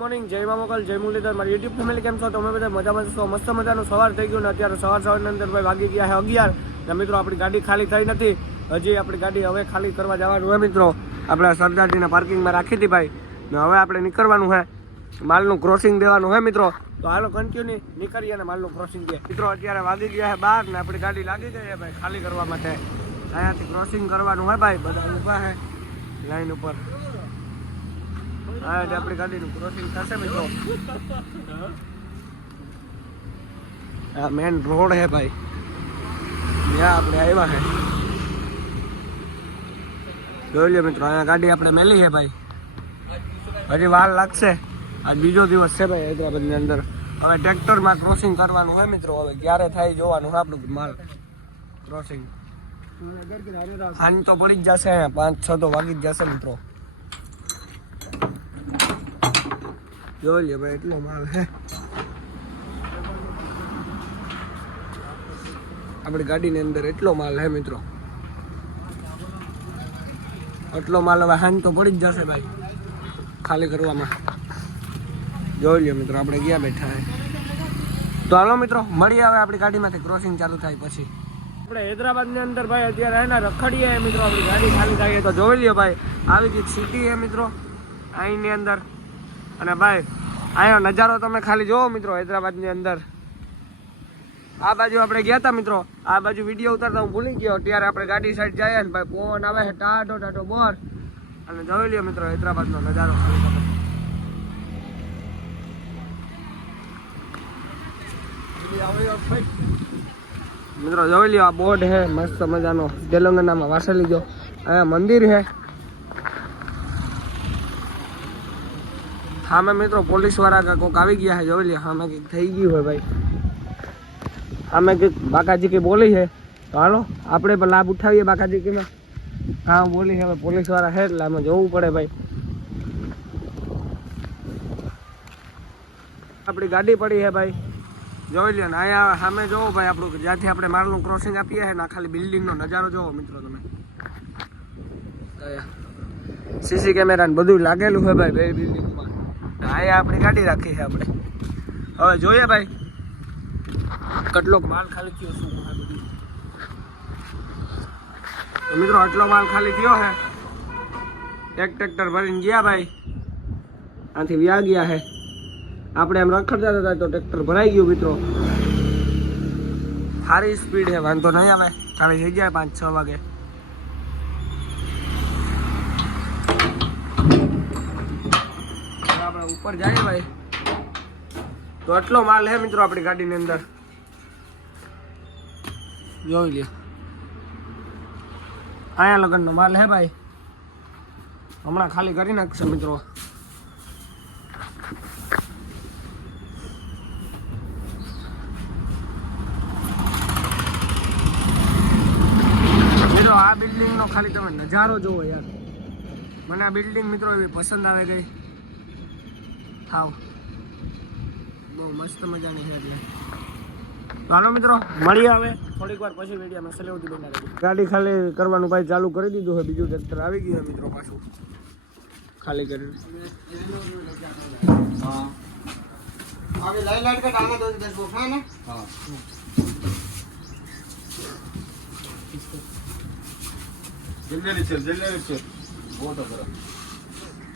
Morning જય મા મોકલ જય મુરલીધર મારી યુટ્યુબ ફેમિલી કેમ છો? તમે બધા મજામાં છો? મસ્ત મજાનું સવાર થઈ ગયું ને અત્યારે સવાર સવારની અંદર ભાઈ વાગી ગયા છે અગિયાર. ને મિત્રો, આપણી ગાડી ખાલી થઈ નથી. હજી આપણી ગાડી હવે ખાલી કરવા જવાનું હોય મિત્રો. આપણે સરદારજીના પાર્કિંગમાં રાખી હતી ભાઈ. ને હવે આપણે નીકળવાનું છે માલનું ક્રોસિંગ દેવાનું હોય મિત્રો. તો હાલો કન્ટિન્યુ નીકળીએ અને માલનું ક્રોસિંગ દે મિત્રો, અત્યારે વાગી ગયા છે બાર ને આપણી ગાડી લાગી ગઈ છે ભાઈ ખાલી કરવા માટે. અહીંયાથી ક્રોસિંગ કરવાનું હોય ભાઈ. બધા ઊભા છે લાઈન ઉપર. હા એટલે આપણી ગાડીનું ક્રોસિંગ થશે મિત્રો આ મેન રોડ હે ભાઈ. ત્યાં આપણે આવ્યા હે. જોઈ લો મિત્રો અહીંયા ગાડી આપણે મેલી છે ભાઈ. હજી વાર લાગશે. આજ બીજો દિવસ છે ભાઈ હૈદરાબાદની અંદર. હવે ટ્રેક્ટરમાં ક્રોસિંગ કરવાનું હોય મિત્રો હવે ક્યારે થાય જોવાનું હોય આપણું માલ. ક્રોસિંગ ખાંડ તો પડી જ જશે પાંચ છ તો વાગી જ જશે મિત્રો. જોઈ લે ભાઈ, એટલો માલ હે. આપણી ગાડીની અંદર એટલો માલ હે મિત્રો. એટલો માલ હવે હાન તો પડી જ જશે ભાઈ, ખાલી કરવામાં. જોઈ લ્યો મિત્રો, આપણે ગયા બેઠા હે. તો હાલો મિત્રો મળી આવે આપણી ગાડીમાંથી ક્રોસિંગ ચાલુ થાય પછી. આપણે હૈદરાબાદની અંદર ભાઈ અત્યારે એના રખડીએ મિત્રો, આપણી ગાડી ખાલી થાય તો જોઈ લ્યો ભાઈ, આવી ગઈ સિટી હે મિત્રો, અહીંની અંદર. અને ભાઈ અહીંનો નજારો તમે ખાલી જોવો મિત્રો, હૈદરાબાદની અંદર. આ બાજુ આપણે ગયા હતા મિત્રો, આ બાજુ વીડિયો ઉતારતા હું ભૂલી ગયો ત્યારે આપણે ગાડી સાઈડ જઈએ ને ભાઈ પવન આવે છે ટાટો ટાટો બોર. અને જોઈ લ્યો મિત્રો, હૈદરાબાદનો નજારો. મિત્રો, જોઈ લ્યો, આ બોર્ડ છે, મસ્ત મજાનો. તેલંગાનામાં વાસેલી જો, અહીંયા મંદિર છે. સામે મિત્રો પોલીસ વાળા કોક આવી ગયા છે જોઈ લ્યો સામે કંઈક થઈ ગયું હોય ભાઈ સામે કંઈક બાકાજી કે બોલી છે તો હાલો આપણે પણ લાભ ઉઠાવીએ બાકાજી કે હા બોલી છે હવે પોલીસ વાળા છે એટલે આમાં જોવું પડે ભાઈ આપણી ગાડી પડી છે ભાઈ જોઈ લ્યો ને અહીંયા સામે જોવો ભાઈ આપણું કે જ્યાંથી આપણે માલનું ક્રોસિંગ આપીએ છે ને આ ખાલી બિલ્ડિંગનો નજારો જોવો મિત્રો તમે સીસી કેમેરા ને બધું લાગેલું છે ભાઈ બે બિલ્ડિંગમાં અહીંયા આપણી ગાડી રાખી છે આપણે હવે જોઈએ ભાઈ કેટલોક માલ ખાલી થયો શું આ બધું તો મિત્રો આટલો માલ ખાલી થયો છે એક ટ્રેક્ટર ભરીને ગયા ભાઈ આથી વ્યા ગયા છે આપણે એમ રખડતા હતા તો ટ્રેક્ટર ભરાઈ ગયું મિત્રો સારી સ્પીડ છે વાંધો નહીં આવે ખાલી થઈ જાય પાંચ છ વાગે ઉપર જાય ભાઈ. તો એટલો માલ હે મિત્રો આપણી ગાડીની અંદર. જોઈ લે. અહીંયા લગ્નનો માલ હે ભાઈ. હમણાં ખાલી કરી નાખશે મિત્રો. મિત્રો, આ બિલ્ડિંગનો ખાલી તમે નજારો જોવો યાર. મને આ બિલ્ડિંગ મિત્રો એવી પસંદ આવે ગઈ હાવ બહુ મસ્ત મજાની છે એટલે તો હાલો મિત્રો મળીએ હવે થોડીક વાર પછી વિડીયોમાં સલેવતી બના ગાડી ખાલી કરવાનું ભાઈ ચાલુ કરી દીધું છે બીજું ટ્રેક્ટર આવી ગયું છે મિત્રો પાછું ખાલી કરી आगे लाइन लाइन का डालना दो दस बोखा है ना જલ્દી ચલ જલ્દી ચલ બોટ અગર હા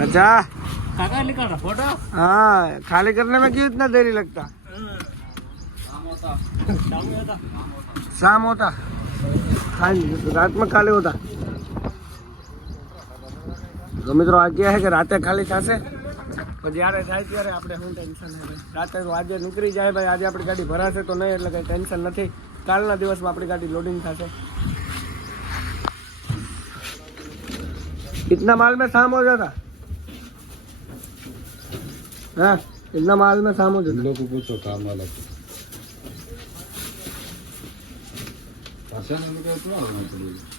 अच्छा। फ़ोटो हाँ खाली करने में क्यों इतना देरी लगता? शाम होता हाँ जी रात में खाली होता। तो मित्रों आ गया है कि रात खाली कहा से? પણ જ્યારે જાય ત્યારે આપણે શું ટેન્શન નહીં ભાઈ રાતે તો આજે નીકળી જાય ભાઈ આજે આપણી ગાડી ભરાશે તો નહીં એટલે કંઈ ટેન્શન નથી કાલના દિવસમાં આપણી ગાડી લોડિંગ થશે कितना माल में शाम हो जाता हाँ कितना माल में शाम हो इन जाता लोग को पूछो काम वाला को ભાષા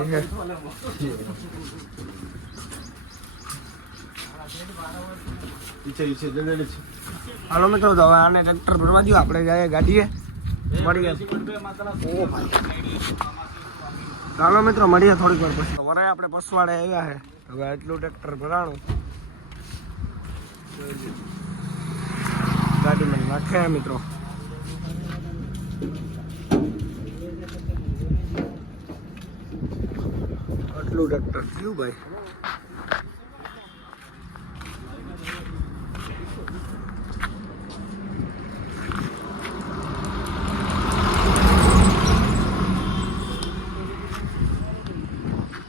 છે ઈચ્છા ઈચ્છા જડેલી છે હાલો મિત્રો તો હવે આને ટ્રેક્ટર ભરવા દો આપણે જઈએ ગાડીએ ઓ ભાઈ ચાલો મિત્રો મળીએ થોડીક વાર પછી વરે આપણે પસવાડે આવ્યા છે હવે એટલું ટ્રેક્ટર ભરાણું ગાડીમાં નાખે મિત્રો. આટલું ટ્રેક્ટર થયું ભાઈ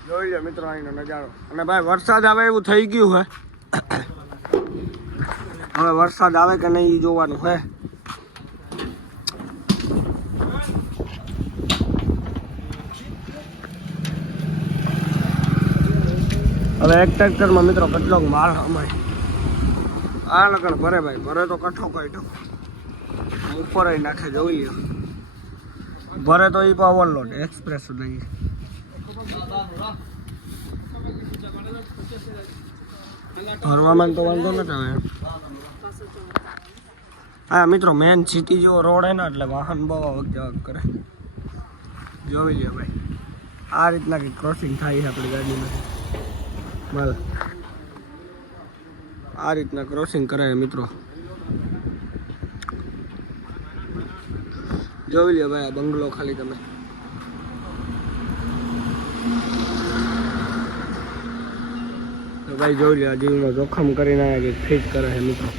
જોઈ લે મિત્રો અહીંનો નજારો અને ભાઈ વરસાદ આવે એવું થઈ ગયું હે હવે વરસાદ આવે કે નહીં એ જોવાનું હે હવે એક ટ્રેક્ટરમાં મિત્રો કેટલો માલ અમાય આ લગન ભરે ભાઈ ભરે તો કઠો કાઢ્યો ઉપર ય નાખે જોઈ લ્યો ભરે તો એ પણ ઓવરલોડ એક્સપ્રેસ લઈ ભરવામાં તો વાંધો નથી આવે હા મિત્રો મેન સિટી જેવો રોડ હે ને એટલે વાહન બહુ આવક જાવક કરે જોઈ લ્યો ભાઈ આ રીતના કંઈક ક્રોસિંગ થાય છે આપણી ગાડીમાં બરાબર. આ રીતના ક્રોસિંગ કરાય મિત્રો. જોઈ લ્યો ભાઈ આ બંગલો ખાલી તમે. તો ભાઈ જોઈ લ્યો આ જીવનો જોખમ કરીને આવ્યા કે ફિટ કરે છે મિત્રો.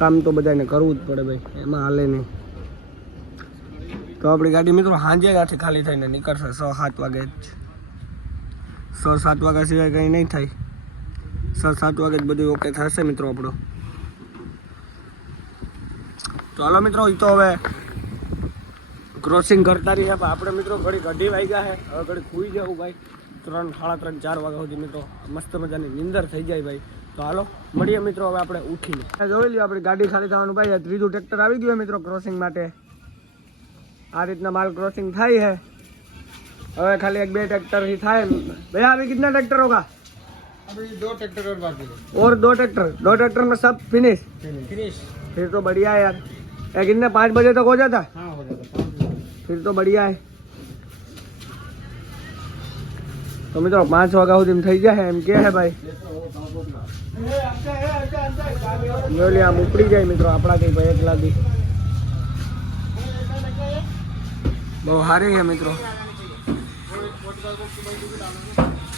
કામ તો બધાને કરવું જ પડે ભાઈ, એમાં હાલે નહીં. તો આપણી ગાડી મિત્રો સાંજે આથી ખાલી થઈને નીકળશે, છ, સાત વાગે જ. છ સાત વાગ્યા સિવાય કંઈ નહીં થાય. છ સાત વાગે જ બધું ઓકે થશે મિત્રો આપણો. તો હાલો મિત્રો એ તો હવે ક્રોસિંગ કરતા રહીએ પણ આપણે મિત્રો ઘડી ઘડી વાગ્યા છે. હવે ઘડી ખુઈ જવું ભાઈ. ત્રણ, સાડા ત્રણ, ચાર વાગ્યા સુધી મિત્રો મસ્ત મજાની નિંદર થઈ જાય ભાઈ. તો હાલો, મળીએ મિત્રો હવે આપણે ઉઠીને. જોઈ લઈએ આપણી ગાડી ખાલી થવાનું ભાઈ. ત્રીજું ટ્રેક્ટર આવી ગયું મિત્રો ક્રોસિંગ માટે. આ રીતના માલ ક્રોસિંગ થાય છે. હવે ખાલી એક બે ટ્રેક્ટર ही થાય भैया अभी कितना ट्रैक्टर होगा अभी दो ट्रैक्टर और बाकी है और दो ट्रैक्टर दो ट्रैक्टर में सब फिनिश फिनिश फिर तो बढ़िया है यार ये कितने पाँच बजे तक हो जाता है हाँ हो जाता पाँच मिनट। फिर तो बढ़िया है તો મિત્રો પાંચ વાગ્યા સુધી થઈ જાય એમ કે હે ભાઈ જોઈ લે આમ ઉપડી જાય મિત્રો આપણા કઈ ભાઈ એકલા દી બહુ સારી છે મિત્રો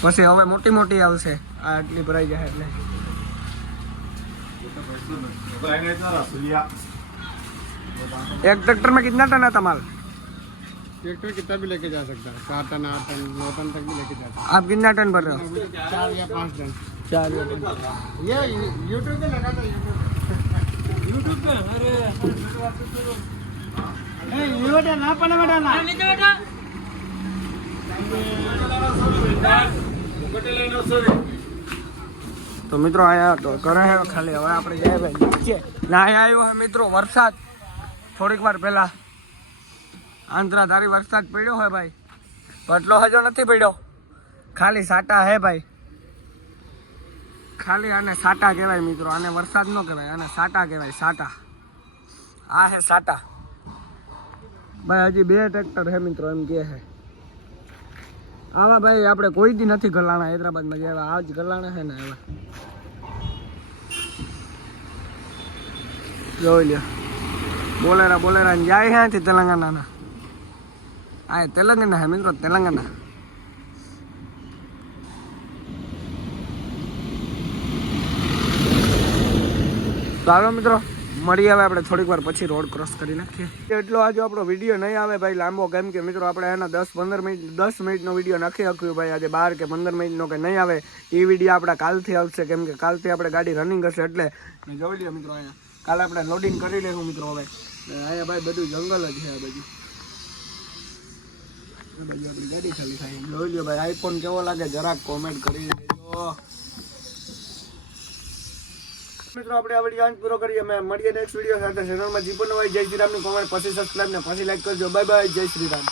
પછી હવે મોટી મોટી આવશે આ આટલી ભરાઈ જાય એટલે एक ट्रैक्टर में कितना टन आता माल ट्रैक्टर कितना भी लेके जा सकता है चार टन आठ टन नौ टन तक भी लेके जा सकता आप कितना टन भर रहे हो है चार या पाँच टन चार ये यूट्यूब पे लगा था यूट्यूब તો મિત્રો અહીંયા તો છે ખાલી હવે આપણે જાય ભાઈ નીચે ના અહીંયા આવ્યો હે મિત્રો વરસાદ. થોડીક વાર પહેલા આંધ્રાધારી વરસાદ પડ્યો હોય ભાઈ. બટલો હજો નથી પડ્યો. ખાલી સાટા હે ભાઈ. ખાલી આને સાટા કહેવાય મિત્રો, આને વરસાદ ન કહેવાય, આને સાટા કહેવાય, સાટા. આ હે સાટા. ભાઈ, હજી બે ટ્રેક્ટર હે મિત્રો, એમ કે છે. આમાં ભાઈ, આપણે કોઈ દી નથી ગલાણા હૈદરાબાદમાં ગયા આજ ગલાણા છે ને એવા જોઈ લ્યો. બોલેરા બોલેરા જાય ક્યાંથી તેલંગાણાના આ એ તેલંગાણા હે મિત્રો તેલંગાણા તો મિત્રો મળીએ આવે આપણે થોડીક વાર પછી રોડ ક્રોસ કરી નાખીએ. એટલો આજે આપણો વીડિયો નહીં આવે ભાઈ, લાંબો કેમ કે મિત્રો આપણે એના દસ પંદર મિનિટ, દસ મિનિટનો વીડિયો નાખી હક્યું ભાઈ આજે બાર કે પંદર મિનિટનો કે નહીં આવે, એ વીડિયો આપણા કાલથી આવશે કેમ કે કાલથી આપણે ગાડી રનિંગ હશે એટલે જોઈ લઈએ મિત્રો અહીંયા. કાલે આપણે લોડિંગ કરી લઈશું મિત્રો હવે. અહીંયા ભાઈ બધું જંગલ જ છે આ બધું ગાડી ચાલી થાય. જોઈ લો ભાઈ આઈફોન કેવો લાગે? જરાક કોમેન્ટ કરી દેજો. મિત્રો, આપણે આ વીડિયો અંત પૂરો કરીએ. અમે મળીએ નેક્સ્ટ વીડિયો સાથે. ચેનલમાં જીપન હોય જય શ્રી રામની કોમેન્ટ પછી સબસ્ક્રાઈબ ને પછી લાઈક કરજો. બાય બાય જય શ્રી રામ.